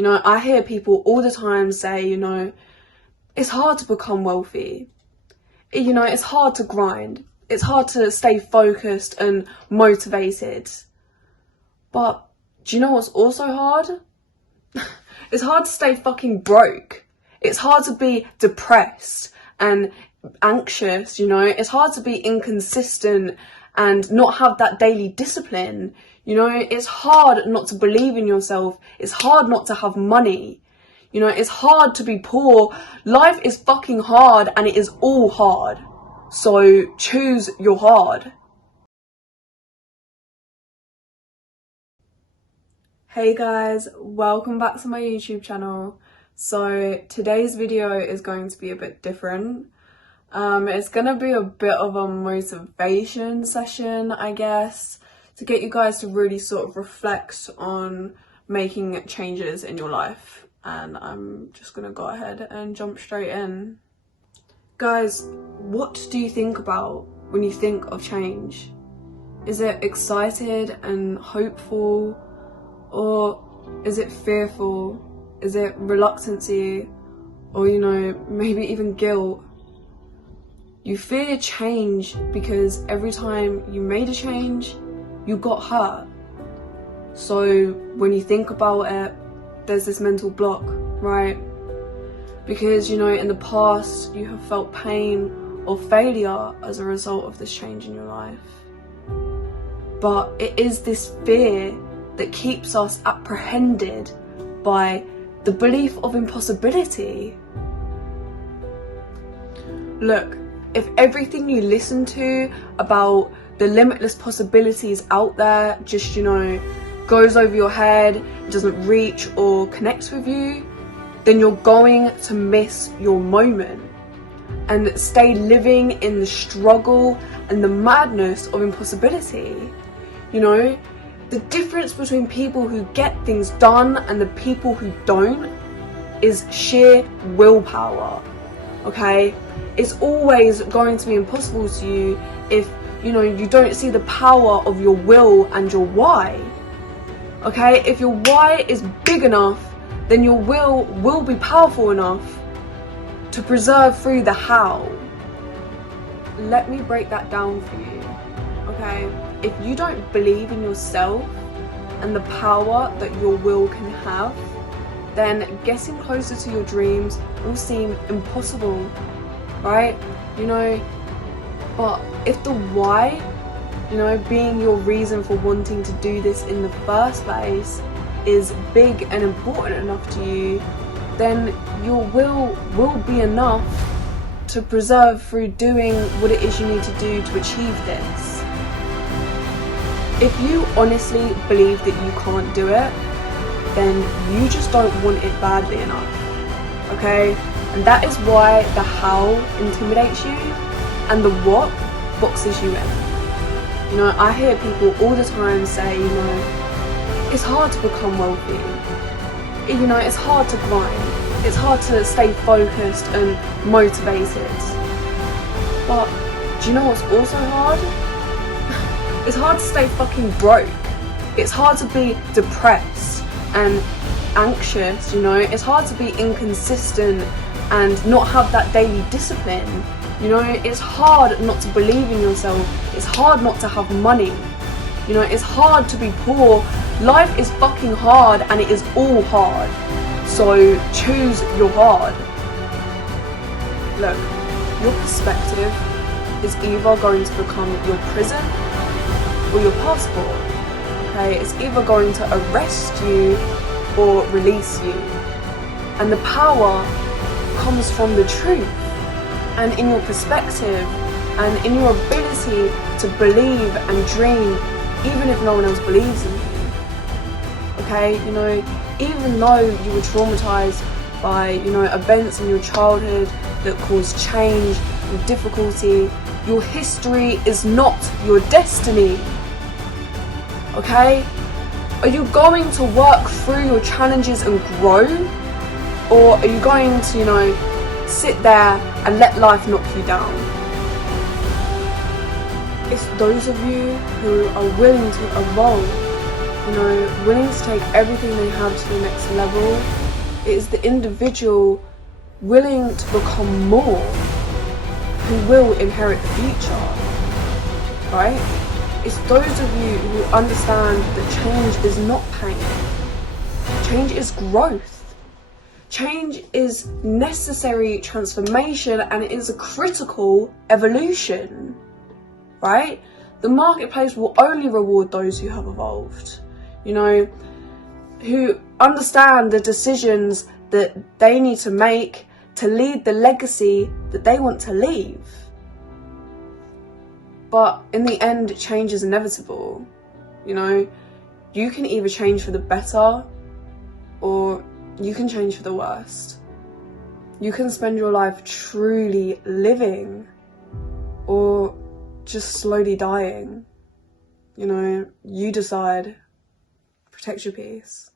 You know, I hear people all the time say, you know, it's hard to become wealthy. You know, it's hard to grind. It's hard to stay focused and motivated. But do you know what's also hard? It's hard to stay fucking broke. It's hard to be depressed and anxious, you know. It's hard to be inconsistent and not have that daily discipline. You know, it's hard not to believe in yourself. It's hard not to have money. You know, it's hard to be poor. Life is fucking hard, and it is all hard. So choose your hard. Hey guys, welcome back to my YouTube channel. So today's video is going to be a bit different. It's gonna be a bit of a motivation session, I guess, to get you guys to really sort of reflect on making changes in your life. And I'm just gonna go ahead and jump straight in. Guys, what do you think about when you think of change? Is it excited and hopeful? Or is it fearful? Is it reluctancy? Or, you know, maybe even guilt? You fear change because every time you made a change, you got hurt. So when you think about it, there's this mental block, right? Because, you know, in the past, you have felt pain or failure as a result of this change in your life. But it is this fear that keeps us apprehended by the belief of impossibility. Look, if everything you listen to about the limitless possibilities out there just, you know, goes over your head, it doesn't reach or connect with you, then you're going to miss your moment and stay living in the struggle and the madness of impossibility. You know, the difference between people who get things done and the people who don't is sheer willpower, okay? It's always going to be impossible to you if, you know, you don't see the power of your will and your why, okay? If your why is big enough, then your will be powerful enough to preserve through the how. Let me break that down for you, okay? If you don't believe in yourself and the power that your will can have, then getting closer to your dreams will seem impossible, right? You know, but if the why, you know, being your reason for wanting to do this in the first place is big and important enough to you, then your will be enough to preserve through doing what it is you need to do to achieve this. If you honestly believe that you can't do it, then you just don't want it badly enough, okay? And that is why the how intimidates you and the what boxes you in. You know, I hear people all the time say, you know, it's hard to become wealthy. You know, it's hard to grind. It's hard to stay focused and motivated. But do you know what's also hard? It's hard to stay fucking broke. It's hard to be depressed and anxious, you know. It's hard to be inconsistent and not have that daily discipline. You know, it's hard not to believe in yourself. It's hard not to have money. You know, it's hard to be poor. Life is fucking hard, and it is all hard. So choose your hard. Look, your perspective is either going to become your prison or your passport, okay? It's either going to arrest you or release you. And the power comes from the truth and in your perspective and in your ability to believe and dream even if no one else believes in you, okay? You know, even though you were traumatized by, you know, events in your childhood that caused change and difficulty, your history is not your destiny. Okay? Are you going to work through your challenges and grow? Or are you going to, you know, sit there and let life knock you down? It's those of you who are willing to evolve, you know, willing to take everything they have to the next level. It is the individual willing to become more who will inherit the future, right? It's those of you who understand that change is not pain. Change is growth. Change is necessary transformation, and it is a critical evolution, right? The marketplace will only reward those who have evolved, you know, who understand the decisions that they need to make to lead the legacy that they want to leave. But in the end, change is inevitable. You know, you can either change for the better or you can change for the worst. You can spend your life truly living or just slowly dying. You know, you decide. Protect your peace.